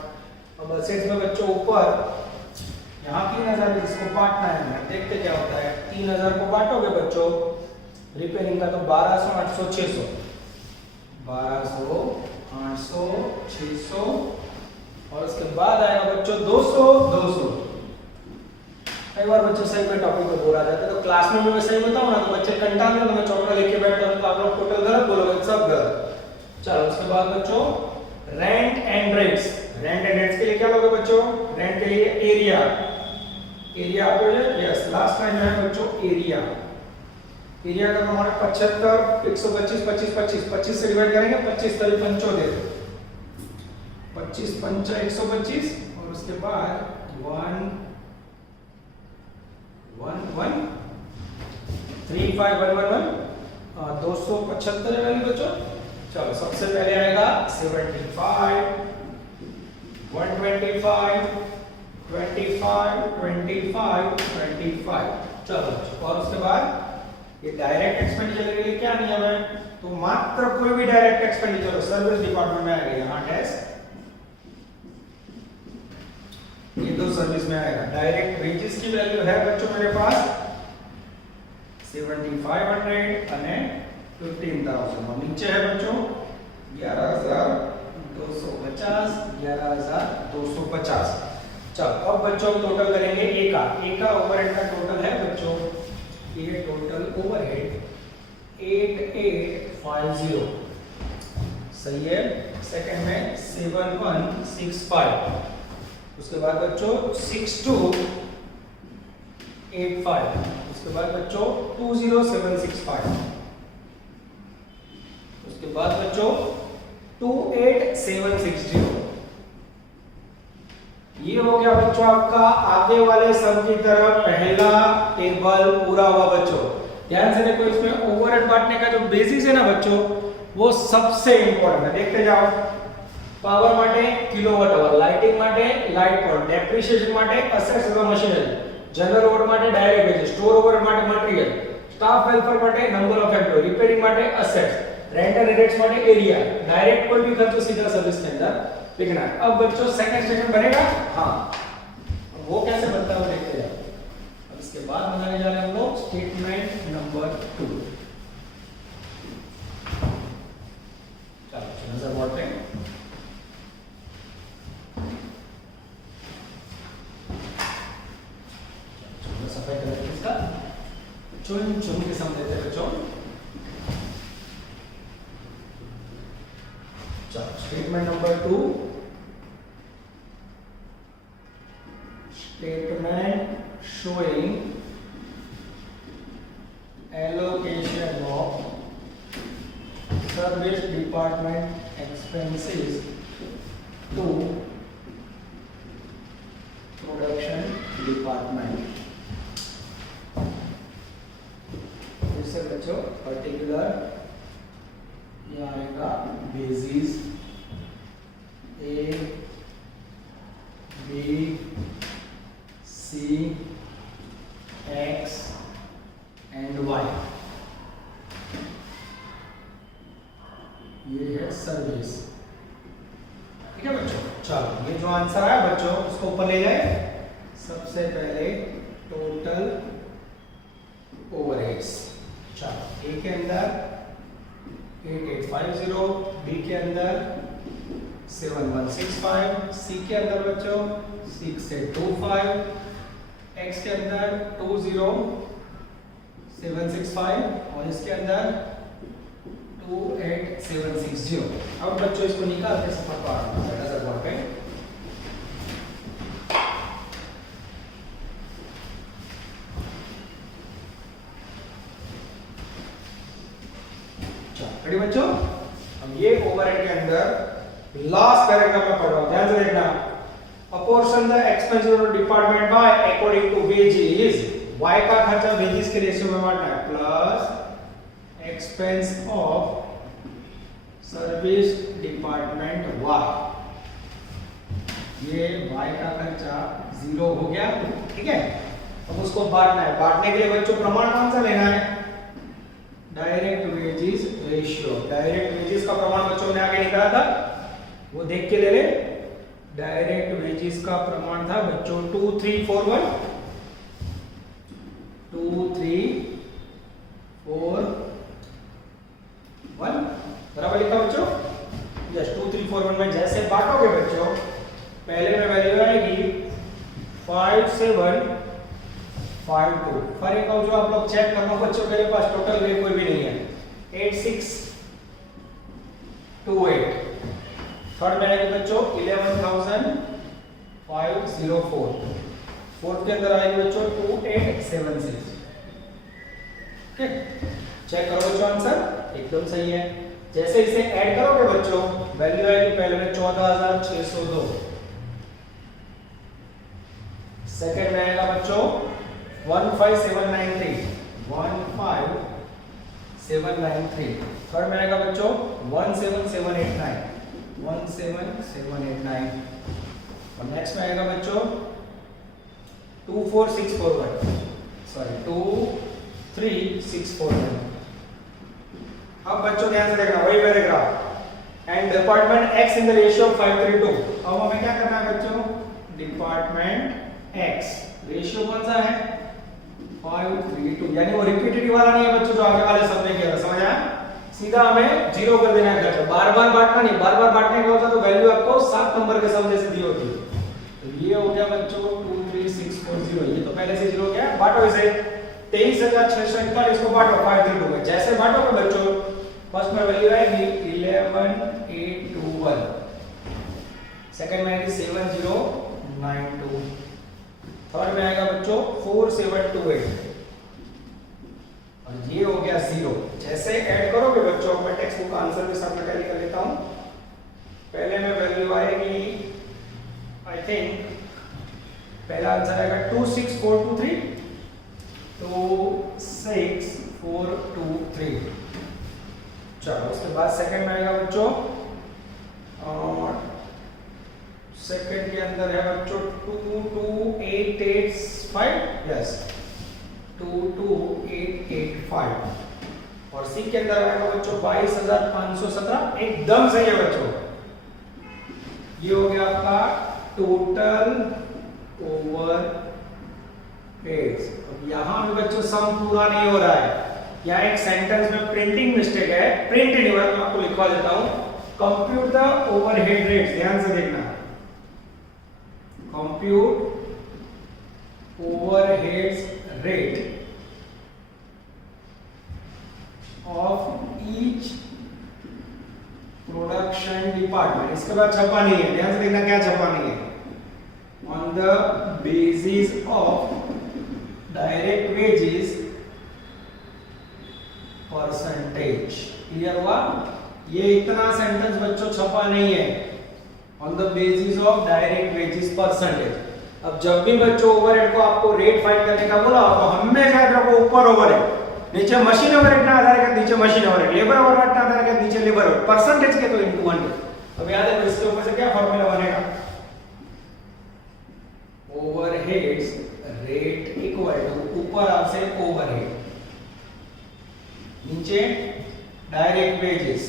अब असेट्स में बच्चों ऊपर यहाँ 3000 इसको बांटना है। देखते क्या होता है। 3000 को बांटोगे बच्चों रिपेयरिंग का तो 1200 800 600 1200 800 600 और उसके बाद आएगा बच्चों 200 200। कई बार बच्चों सही में टॉपिक को बोला जाता है तो क्लास में मैं सही बताऊं ना तो बच्चे कंटाल में तो मैं चौका लेके बैठता हूं तो आप लोग टोटल गलत बोलोगे, सब गलत। चलो उसके बाद बच्चों rent and rents. Rent and rents के लिए क्या लोगे बच्चों? रेंट के लिए एरिया। एरिया आपको यस लास्ट टाइम है बच्चों एरिया। एरिया का प्रमाण 75 125 25 25 25 से डिवाइड करेंगे 25 तरी 75 25 5 125 और उसके बाद 1 1 1 3 5 1 1 1 275 है वैल्यू बच्चों। चलो सबसे पहले आएगा 75 125 25 25 25। चलो और उसके बाद ये डायरेक्ट एक्सपेंडिचर के लिए क्या नियम है? तो मात्र कोई भी डायरेक्ट एक्सपेंडिचर सर्विस डिपार्टमेंट में आएगा। यहाँ डैश ये दो सर्विस में आएगा। डायरेक्ट वेजेस की वैल्यू है बच्चों मेरे पास 7500 અને 15000 और नीचे है बच्चों 11250 11250। चलो अब बच्चों टोटल करेंगे ए का ओवरहेड का टोटल है बच्चों ये टोटल ओवरहेड 8850 सही है। सेकंड में 7165 उसके बाद बच्चों 6285 उसके बाद बच्चों 20765 उसके बाद बच्चों 28760। ये हो गया बच्चों आपका आगे वाले सम की तरफ पहला टेबल पूरा हुआ बच्चों। ध्यान से देखो इसमें ओवरहेड बांटने का जो बेसिस है ना बच्चों वो सबसे इंपॉर्टेंट है। देखते जाओ। पावर माटे किलोवाट आवर, लाइटिंग माटे लाइट पावर, डेप्रिसिएशन माटे असेट्स અથવા મશીનરી, जनरल ओवर माटे डायरेक्ट वेजेस, स्टोर ओवर माटे मटेरियल, स्टाफ वेलफेयर माटे नंबर ऑफ एम्प्लॉय, रिपेयरिंग माटे असेट्स, रेंट एंड रेंट्स माटे एरिया, डायरेक्ट कोई भी खर्च सीधा सर्विस के अंदर लिखना है। अब बच्चों सेकंड स्टेटमेंट बनेगा। हां वो कैसे बनता है वो देखते जाओ। अब इसके बाद बनाने जा रहे हैं हम लोग स्टेटमेंट नंबर 2। चलो नजर बोर्ड पे सफेद कलर इसका चुन चुन के सम देते हैं बच्चों। Statement number 2, statement showing allocation of service department expenses to production department. इससे बच्चों पर्टिकुलर ये आएगा basis A, B, C, X and Y. ये है सर्विस। ठीक है बच्चों, चलो ये जो आंसर है बच्चों उसको ऊपर ले जाए। सबसे पहले टोटल ओवरहेड्स, चलो ए के अंदर 8850, बी के अंदर 7165, सी के अंदर बच्चों 6825, एक्स के अंदर 20765 और इसके अंदर 28760। अब बच्चों इसको निकालते सफर पार्ट नजर बोर्ड पे। रेडी बच्चों, अब ये ओवरहेड के अंदर लास्ट पैराग्राफ में पढ़ रहा हूं, ध्यान से देखना। Apportion the expenses of department by according to wages, y का खर्चा वेजेस के रेशियो में बांटना है, plus expense of service department y, ये y का खर्चा 0 हो गया। ठीक है, अब उसको बांटना है। बांटने के लिए बच्चों प्रमाण कौन सा लेना है? Direct wages ratio. Direct wages का प्रमाण बच्चों ने आगे निकाला था, वो देख के ले ले। डायरेक्ट वेजेस का प्रमाण था बच्चों 2341, 2341 बराबर लिखा बच्चों। यस, 2341 में जैसे बांटोगे बच्चों, पहले में वैल्यू आएगी 5752। फर्क हो जो आप लोग चेक करना बच्चों, मेरे पास टोटल वे कोई भी नहीं है। 8628। थर्ड में आएगी बच्चों 11504। फोर्थ के अंदर आएगी बच्चों 2876। ओके, चेक करो बच्चों, आंसर एकदम सही है। जैसे इसे ऐड करोगे बच्चों, वैल्यू आएगी पहले में 14602। सेकंड में आएगा बच्चों 15793, 15793। थर्ड में आएगा बच्चों 17789, 17789। और नेक्स्ट में आएगा बच्चों 24641, सॉरी 23641। अब बच्चों ध्यान से देखना, वही paragraph. And department x in the ratio of 532। अब हमें क्या करना है बच्चों? डिपार्टमेंट एक्स रेशियो कौन सा है? 532, यानी वो रिपीटेटिव वाला नहीं है बच्चों जो आगे वाले सब में किया था, समझ आया? सीधा हमें 0 कर देना है बच्चों, बार-बार बांटना नहीं। बार-बार बांटने का होता तो वैल्यू आपको 7 नंबर के सम जैसे दी होती। तो ये हो गया बच्चों 23640, ये तो पहले से 0 हो गया। बांटो इसे 23641 को बांटो 532 में। जैसे बांटोगे बच्चों, फर्स्ट में वैल्यू आएगी 11821, सेकंड में आएगी 7092, थर्ड में आएगा बच्चों 4728 और ये हो गया 0। जैसे ऐड करोगे बच्चों, मैं टेक्स्ट बुक आंसर के साथ में टैली कर लेता हूं। पहले में वैल्यू आएगी आई थिंक पहला आंसर आएगा 26423, 26423। चलो उसके बाद सेकंड में आएगा बच्चों, और सेकंड के अंदर है बच्चों 22885, यस 22885। और सी के अंदर आएगा बच्चों 22517, एकदम सही है बच्चों। ये हो गया आपका टोटल ओवरहेड्स। अब यहां पे बच्चों सम पूरा नहीं हो रहा है, यहाँ एक सेंटेंस में प्रिंटिंग मिस्टेक है, प्रिंट नहीं हो रहा, मैं आपको लिखवा देता हूं। कंप्यूट द ओवरहेड रेट्स, ध्यान से देखना। Compute overheads rate of each production department. इसके बाद छपा नहीं है, ध्यान से देखना क्या छपा नहीं है। On the basis of direct wages percentage. Clear हुआ? ये इतना सेंटेंस बच्चों छपा नहीं है, on the basis of direct wages percentage. अब जब भी बच्चों ओवरहेड को आपको रेट फाइंड करने का बोला तो हमेशा याद रखो ऊपर ओवरहेड, नीचे मशीन ओवरहेड ना आधार के नीचे मशीन ओवरहेड, लेबर ओवरहेड ना आधार के नीचे लेबर ओवरहेड, परसेंटेज के तो इनटू 100। अब याद है इसके ऊपर से क्या फार्मूला बनेगा? ओवरहेड्स रेट इक्वल टू ऊपर आपसे ओवरहेड, नीचे डायरेक्ट वेजेस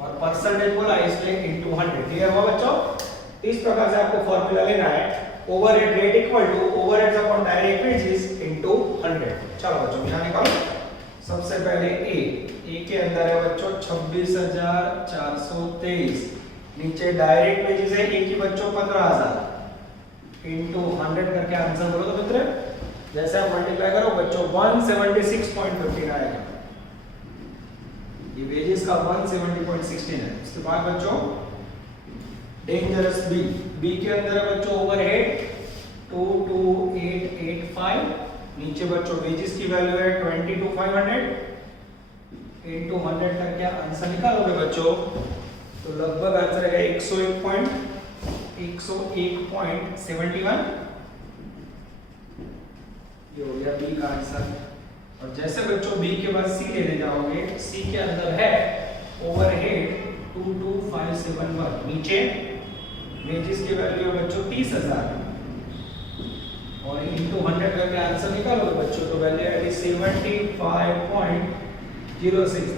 और परसेंटेज बोला इसलिए इनटू 100। क्लियर हुआ बच्चों? इस प्रकार से आपको फार्मूला लेना है, overhead rate equal to overheads upon direct wages into 100। चलो बच्चों यहां निकालो। सबसे पहले ए के अंदर है बच्चों 26,423, नीचे डायरेक्ट वेजेस है ए की बच्चों 15,000 इनटू 100 करके आंसर बोलो तो मित्र, जैसे आप मल्टीप्लाई करो बच्चों 176.15 आएगा। ये वेजेस का 170.16 है। इसके बाद बच्चों डेंजरस बी के अंदर है बच्चों ओवरहेड 22885, नीचे बच्चों वेजेस की वैल्यू है 22,500 इनटू 100 करके आंसर निकालोगे बच्चों तो लगभग आंसर है 101.71। ये हो गया बी का आंसर। और जैसे बच्चों बी के बाद सी लेने जाओगे, सी के अंदर है ओवरहेड 22,571, नीचे वेजेस की वैल्यू है बच्चों 30,000 और इनटू 100 करके आंसर निकालोगे बच्चों तो वैल्यू है 75.06।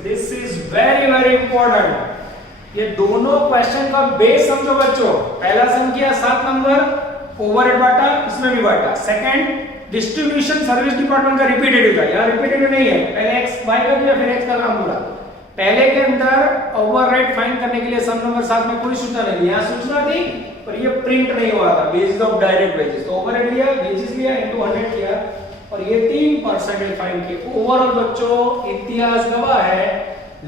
This is very very important. ये दोनों क्वेश्चन का बेस समझो बच्चों। पहला सम किया 7 नंबर ओवरहेड बांटा, इसमें भी बांटा। सेकंड डिस्ट्रीब्यूशन सर्विस डिपार्टमेंट का रिपीटेटिव था, यहाँ रिपीटेटिव नहीं है, पहले x y का किया फिर x का काम पूरा। पहले के अंदर ओवरहेड फाइंड करने के लिए सम नंबर 7 में कोई सूचना नहीं, यहाँ सूचना थी पर ये प्रिंट नहीं हुआ था। बेसिस ऑफ डायरेक्ट वेजेस तो ओवरहेड लिया, वेजेस लिया इनटू 100 किया और ये 3% फाइंड किए। ओवरऑल बच्चों इतिहास गवाह है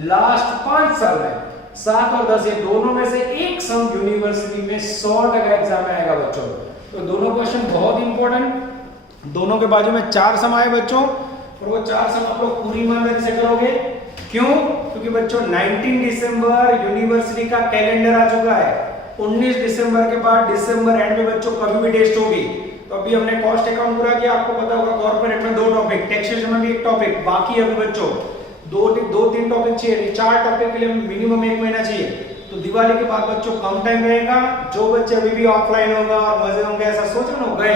लास्ट 5 साल में 7 और 10 ये दोनों में से एक सम यूनिवर्सिटी में 100% एग्जाम में आएगा बच्चों। तो दोनों क्वेश्चन बहुत इंपॉर्टेंट। दोनों के बाजू में 4 सम आए बच्चों और वो 4 सम आप लोग पूरी ईमानदारी से करोगे। क्यों? क्योंकि बच्चों 19 दिसंबर यूनिवर्सिटी का कैलेंडर आ चुका है। 19 दिसंबर के बाद दिसंबर एंड में बच्चों कभी भी टेस्ट होगी। तो अभी हमने कॉस्ट अकाउंट पूरा किया, आपको पता होगा कॉर्पोरेट में 2 टॉपिक, टैक्सेशन में भी 1 टॉपिक बाकी है अभी बच्चों। 2-3 टॉपिक चाहिए, 4 टॉपिक के लिए मिनिमम 1 महीना चाहिए। तो दिवाली के बाद बच्चों कम टाइम रहेगा। जो बच्चे अभी भी ऑफलाइन होगा और मजे होंगे ऐसा सोच रहे हो गए,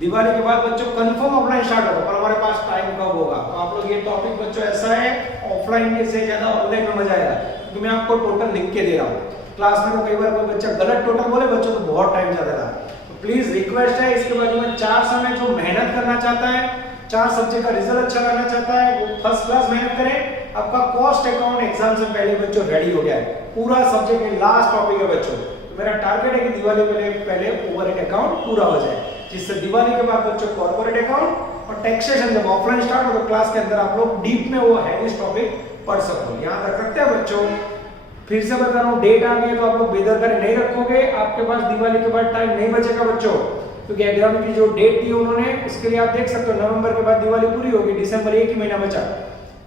दिवाली के बाद बच्चों कंफर्म ऑफलाइन स्टार्ट होगा, पर हमारे पास टाइम कब होगा। तो आप लोग ये टॉपिक बच्चों ऐसा है ऑफलाइन के से ज्यादा ऑनलाइन में मजा आएगा, क्योंकि मैं आपको टोटल लिख के दे रहा हूँ। क्लास में तो कई बार कोई बच्चा गलत टोटल बोले बच्चों को बहुत टाइम ज्यादा लगा। तो प्लीज रिक्वेस्ट है इसके बाजू में 4 समय जो मेहनत करना चाहता है, 4 सब्जेक्ट का रिजल्ट अच्छा करना चाहता है, वो फर्स्ट क्लास मेहनत करें। आपका कॉस्ट अकाउंट एग्जाम से पहले बच्चों रेडी हो गया है, पूरा सब्जेक्ट में लास्ट टॉपिक है बच्चों। तो मेरा टारगेट है कि दिवाली के पहले ओवरहेड अकाउंट पूरा हो जाए, जिससे दिवाली के बाद बच्चों कॉर्पोरेट अकाउंट और टैक्सेशन जब ऑफलाइन स्टार्ट हो तो क्लास के अंदर आप लोग डीप में वो हैवीस्ट टॉपिक पढ़ सको। यहाँ तक रखते हैं बच्चों। फिर से बता रहा हूँ, डेट आ गई तो आप लोग बेदरकारी नहीं रखोगे, आपके पास दिवाली के बाद टाइम नहीं बचेगा बच्चों, क्योंकि एग्जाम की जो डेट दी उन्होंने उसके लिए आप देख सकते हो नवंबर के बाद दिवाली पूरी होगी, दिसंबर 1 ही महीना बचा।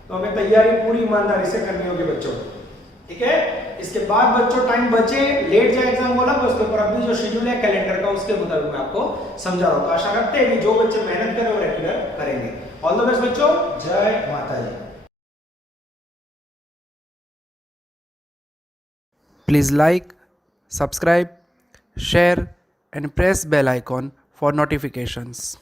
तो हमें तैयारी पूरी ईमानदारी से करनी होगी बच्चों, ठीक है। इसके बाद बच्चों टाइम बचे, लेट जाए एग्जाम बोला तो उसके ऊपर अभी जो शेड्यूल है कैलेंडर का उसके मुताबिक मैं आपको समझा रहा हूँ। तो आशा करते हैं कि जो बच्चे मेहनत करें वो रेगुलर करेंगे। ऑल द बेस्ट बच्चों, जय माता दी। Please like, subscribe, share and press bell icon for notifications.